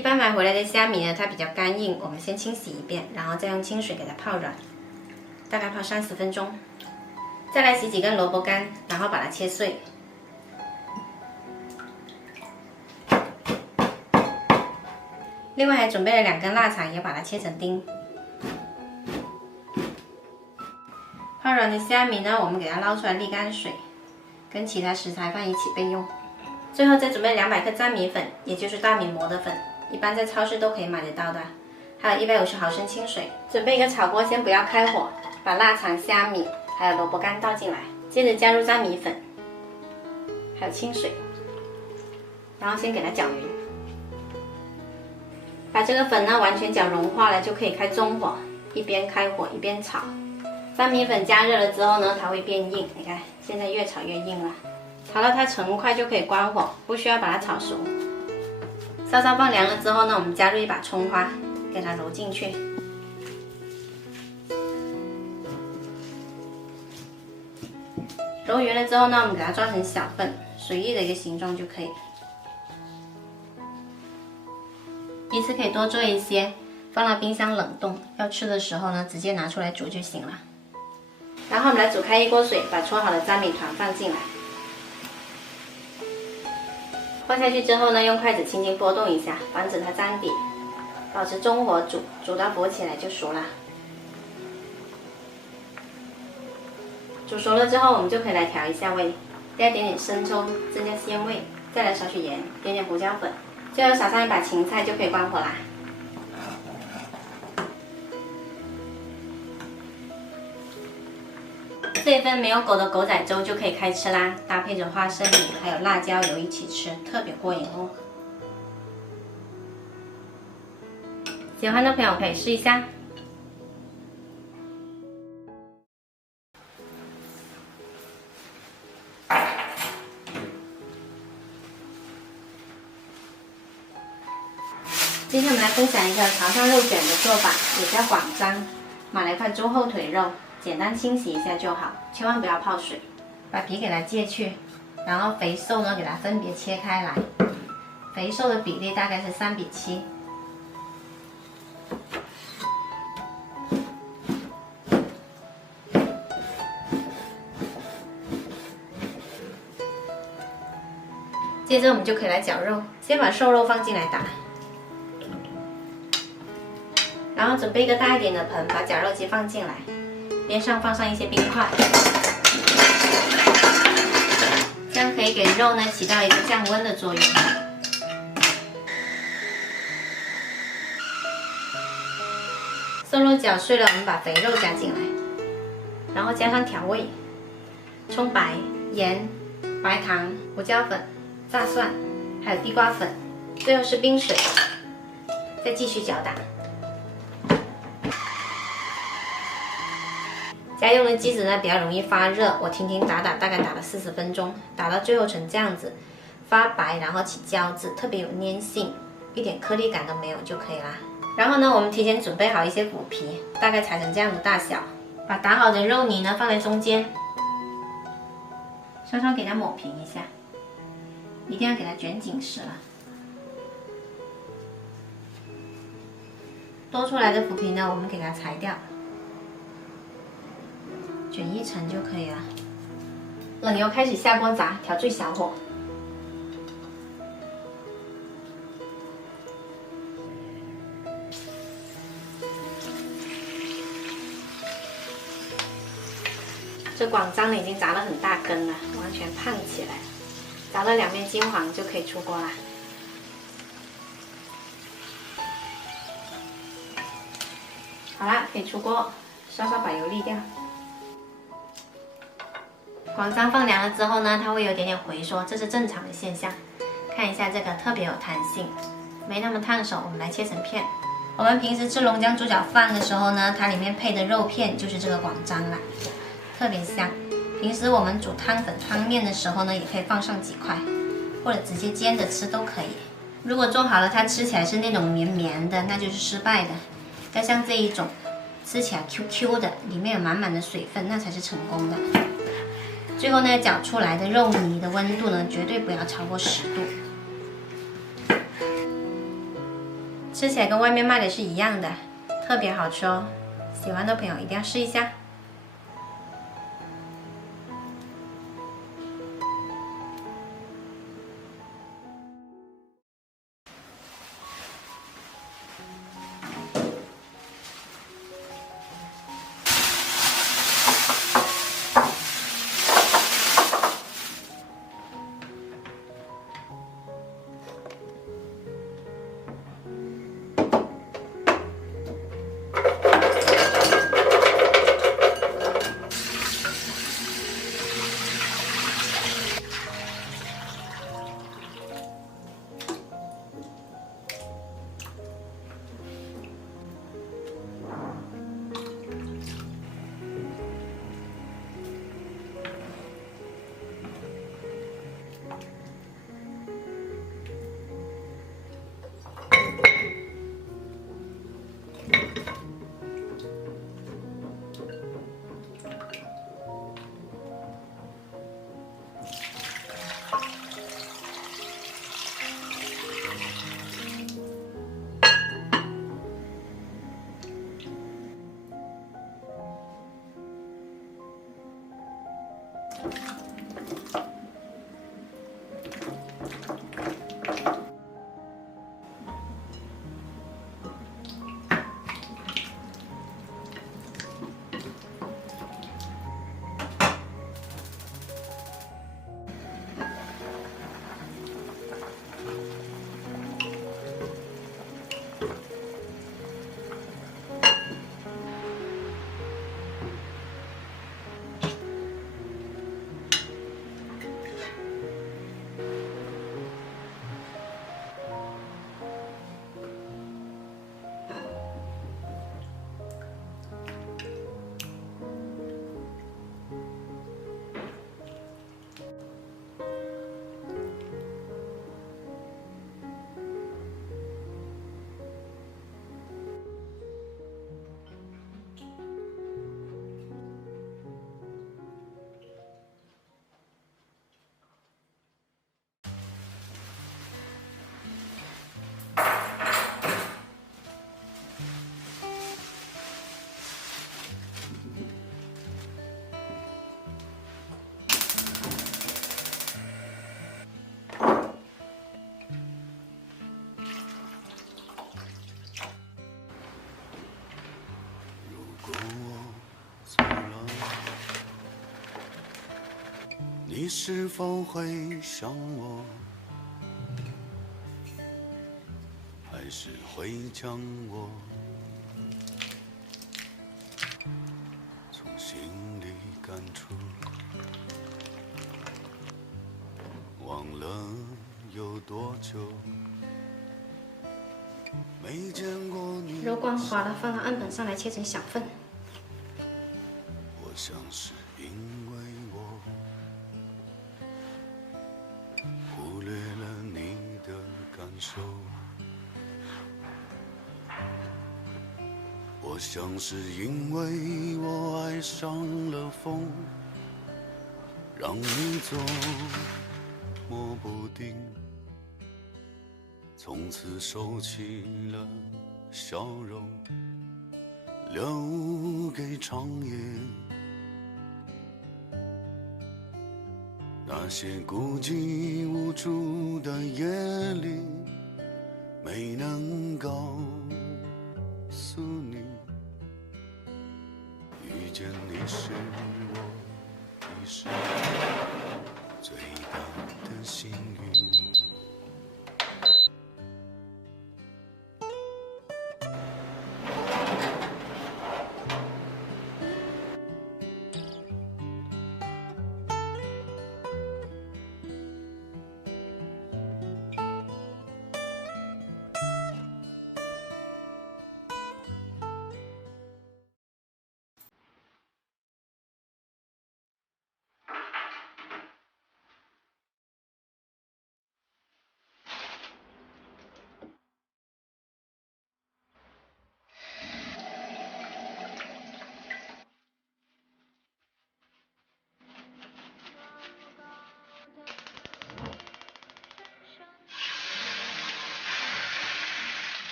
一般买回来的虾米呢，它比较干硬，我们先清洗一遍，然后再用清水给它泡软，大概泡30分钟。再来洗几根萝卜干，然后把它切碎。另外还准备了2根腊肠，也把它切成丁。泡软的虾米呢，我们给它捞出来沥干水，跟其他食材放一起备用。最后再准备200克粘米粉，也就是大米磨的粉，一般在超市都可以买得到的。还有150毫升清水。准备一个炒锅，先不要开火，把腊肠、虾米还有萝卜干倒进来，接着加入粘米粉，还有清水，然后先给它搅匀。把这个粉呢完全搅融化了，就可以开中火，一边开火一边炒。粘米粉加热了之后呢，它会变硬，你看现在越炒越硬了。炒到它成块就可以关火，不需要把它炒熟。稍稍放凉了之后呢，我们加入一把葱花，给它揉进去。揉匀了之后呢，我们给它抓成小份，随意的一个形状就可以。一次可以多做一些，放到冰箱冷冻，要吃的时候呢，直接拿出来煮就行了。然后我们来煮开1锅水，把搓好的粘米团放进来。放下去之后呢，用筷子轻轻拨动一下，防止它粘底，保持中火煮，煮到勃起来就熟了。煮熟了之后，我们就可以来调一下味，加一点点生抽，增加鲜味，再来少许盐，点点胡椒粉，最后撒上一把芹菜就可以关火啦。这一份没有狗的狗仔粥就可以开吃啦，搭配着花生米还有辣椒油一起吃，特别过瘾哦。喜欢的朋友可以试一下。今天我们来分享一个潮汕肉卷的做法，也叫广章。买了一块中后腿肉，简单清洗一下就好，千万不要泡水。把皮给它揭去，然后肥瘦呢给它分别切开来，肥瘦的比例大概是3:7。接着我们就可以来绞肉，先把瘦肉放进来打。然后准备一个大一点的盆，把绞肉机放进来，边上放上一些冰块，这样可以给肉呢起到一个降温的作用。瘦肉搅碎了，我们把肥肉加进来，然后加上调味，葱白、盐、白糖、胡椒粉、大蒜，还有地瓜粉，最后是冰水，再继续搅打。家用的机子呢比较容易发热，我停停打打，大概打了40分钟，打到最后成这样子，发白然后起胶质，特别有粘性，一点颗粒感都没有就可以啦。然后呢，我们提前准备好一些腐皮，大概裁成这样的大小，把打好的肉泥呢放在中间，稍稍给它抹平一下，一定要给它卷紧实了。多出来的腐皮呢，我们给它裁掉。卷1层就可以了。冷油开始下锅炸，调最小火。这广章呢已经炸了很大根了，完全胖起来了，炸到2面金黄就可以出锅啦。好啦，可以出锅，稍稍把油沥掉。广章放凉了之后呢，它会有点点回缩，这是正常的现象。看一下这个特别有弹性，没那么烫手。我们来切成片。我们平时吃龙江猪脚饭的时候呢，它里面配的肉片就是这个广章啦，特别香。平时我们煮汤粉、汤面的时候呢，也可以放上几块，或者直接煎着吃都可以。如果做好了，它吃起来是那种绵绵的，那就是失败的。要像这一种，吃起来 QQ 的，里面有满满的水分，那才是成功的。最后呢，搅出来的肉泥的温度呢，绝对不要超过10度。吃起来跟外面卖的是一样的，特别好吃哦。喜欢的朋友一定要试一下。你是否会想我，还是会将我从心里赶出？忘了有多久没见过你。揉光滑了，放到案本上来切成小份。我想是因为我忽略了你的感受，我想是因为我爱上了风，让你走摸不定，从此收起了笑容，留给长夜。那些孤寂无助的夜里，没能告诉你，遇见你是我一生最大的幸运。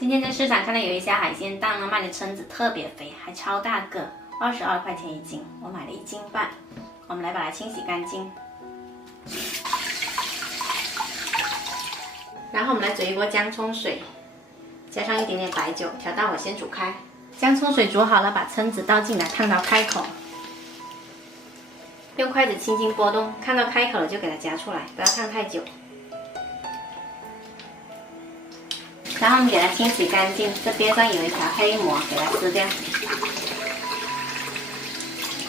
今天在市场看到有一家海鲜档卖的蛏子特别肥，还超大个，22块钱一斤，我买了1斤半。我们来把它清洗干净，然后我们来煮一锅姜葱水，加上一点点白酒，调大火先煮开。姜葱水煮好了，把蛏子倒进来，烫到开口，用筷子轻轻拨动，看到开口了就给它夹出来，不要烫太久。然后我们给它清洗干净，这边上有一条黑膜，给它撕掉。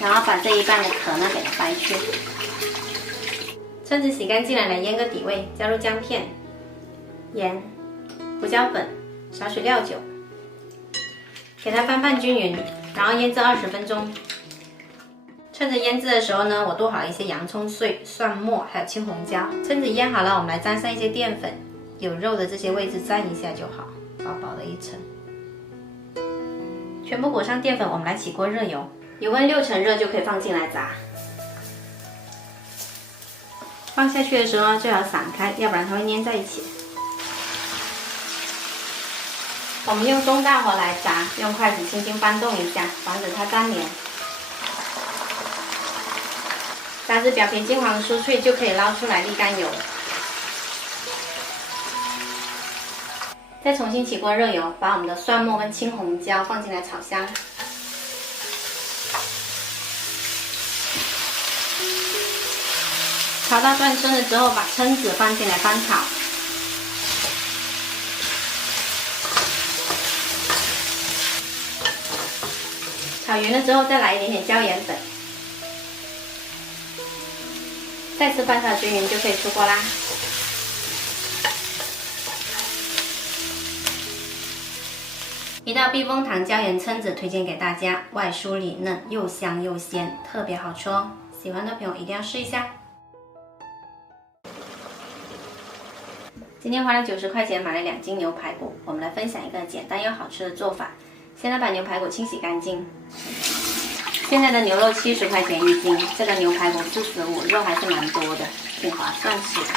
然后把这一半的壳呢给它掰去。蛏子洗干净了，来腌个底味，加入姜片、盐、胡椒粉、少许料酒，给它翻拌均匀，然后腌制20分钟。趁着腌制的时候呢，我剁好了一些洋葱碎、蒜末，还有青红椒。蛏子腌好了，我们来沾上一些淀粉，有肉的这些位置蘸一下就好，薄薄的一层。全部裹上淀粉，我们来起锅热油。油温6成热就可以放进来炸。放下去的时候最好散开，要不然它会粘在一起。我们用中大火来炸，用筷子轻轻搬动一下，防止它粘连。炸至表皮金黄酥脆就可以捞出来沥干油。再重新起锅热油，把我们的蒜末跟青红椒放进来炒香。炒到断生了之后，把蛏子放进来翻炒。炒匀了之后，再来一点点椒盐粉，再次翻炒均匀就可以出锅啦。一道避风塘椒盐蛏子推荐给大家，外酥里嫩，又香又鲜，特别好吃哦！喜欢的朋友一定要试一下。今天花了90块钱买了2斤牛排骨，我们来分享一个简单又好吃的做法。先来把牛排骨清洗干净。现在的牛肉70块钱1斤，这个牛排骨45，肉还是蛮多的，挺划算吃的。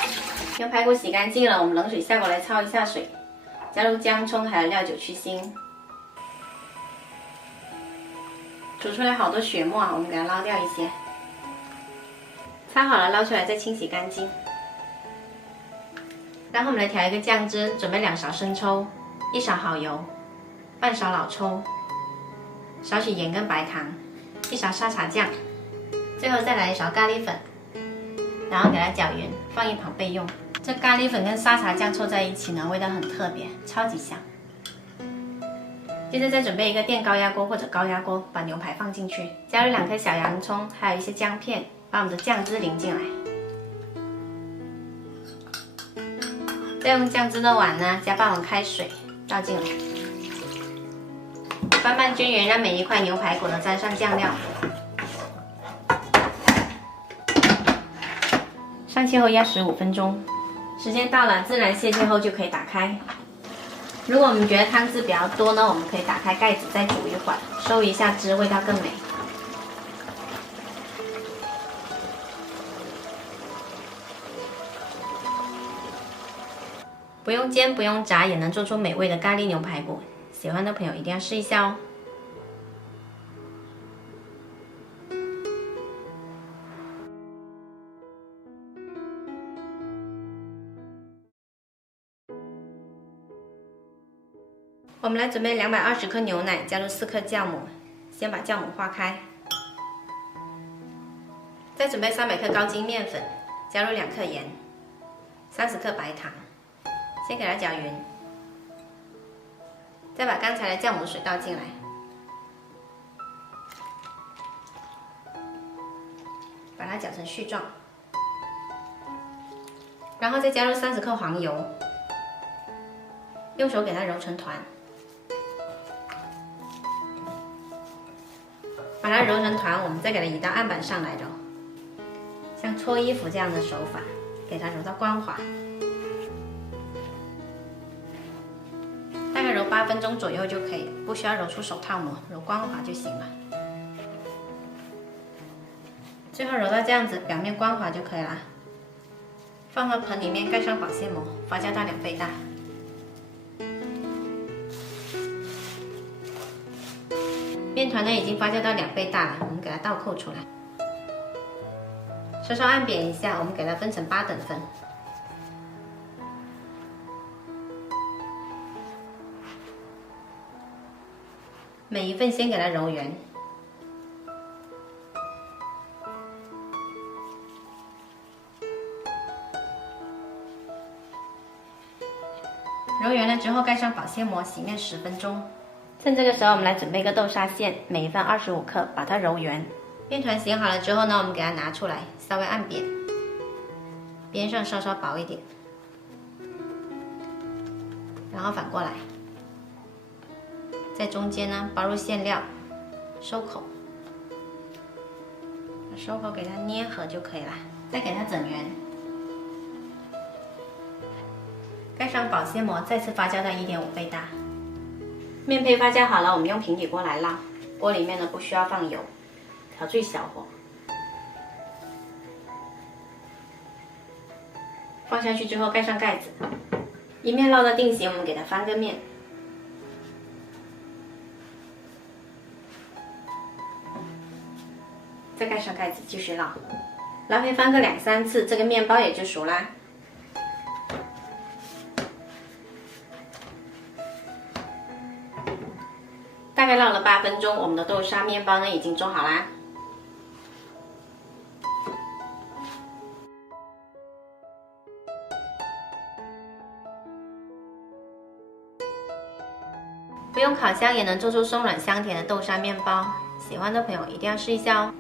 牛排骨洗干净了，我们冷水下锅来焯一下水，加入姜葱还有料酒去腥。煮出来好多血沫，我们给它捞掉一些。擦好了捞出来再清洗干净。然后我们来调一个酱汁，准备2勺生抽，1勺蚝油，半勺老抽，少许盐跟白糖，1勺沙茶酱，最后再来1勺咖喱粉，然后给它搅匀，放一旁备用。这咖喱粉跟沙茶酱凑在一起呢，味道很特别，超级香。接着再准备一个电高压锅或者高压锅，把牛排放进去，加入2颗小洋葱，还有一些姜片，把我们的酱汁淋进来。再用酱汁的碗呢，加半碗开水倒进来，翻拌均匀，让每一块牛排骨都沾上酱料。上气后压15分钟，时间到了，自然泄气后就可以打开。如果我们觉得汤汁比较多呢，我们可以打开盖子再煮一会儿，收一下汁，味道更美。不用煎不用炸也能做出美味的咖喱牛排骨，喜欢的朋友一定要试一下哦。我们来准备220克牛奶，加入4克酵母，先把酵母化开。再准备300克高筋面粉，加入2克盐，30克白糖，先给它搅匀。再把刚才的酵母水倒进来，把它搅成絮状，然后再加入30克黄油，用手给它揉成团。把它揉成团，我们再给它移到案板上来揉，像搓衣服这样的手法，给它揉到光滑。大概揉8分钟左右就可以，不需要揉出手套膜，揉光滑就行了。最后揉到这样子，表面光滑就可以了。放到盆里面，盖上保鲜膜，发酵到2倍大。面团呢已经发酵到2倍大了，我们给它倒扣出来，稍稍按扁一下，我们给它分成8等份。每一份先给它揉圆。揉圆了之后，盖上保鲜膜，醒面10分钟。趁这个时候，我们来准备一个豆沙馅，每一份25克，把它揉圆。面团醒好了之后呢，我们给它拿出来，稍微按扁，边上稍稍薄一点，然后反过来，在中间呢包入馅料，收口，把收口给它捏合就可以了，再给它整圆。盖上保鲜膜，再次发酵到1.5倍大。面胚发酵好了，我们用平底锅来烙。锅里面呢不需要放油，调最小火。放下去之后盖上盖子，一面烙到定型，我们给它翻个面。再盖上盖子继续烙，来回翻个2、3次，这个面包也就熟啦。大概烙了8分钟，我们的豆沙面包呢已经做好啦。不用烤箱也能做出松软香甜的豆沙面包，喜欢的朋友一定要试一下哦。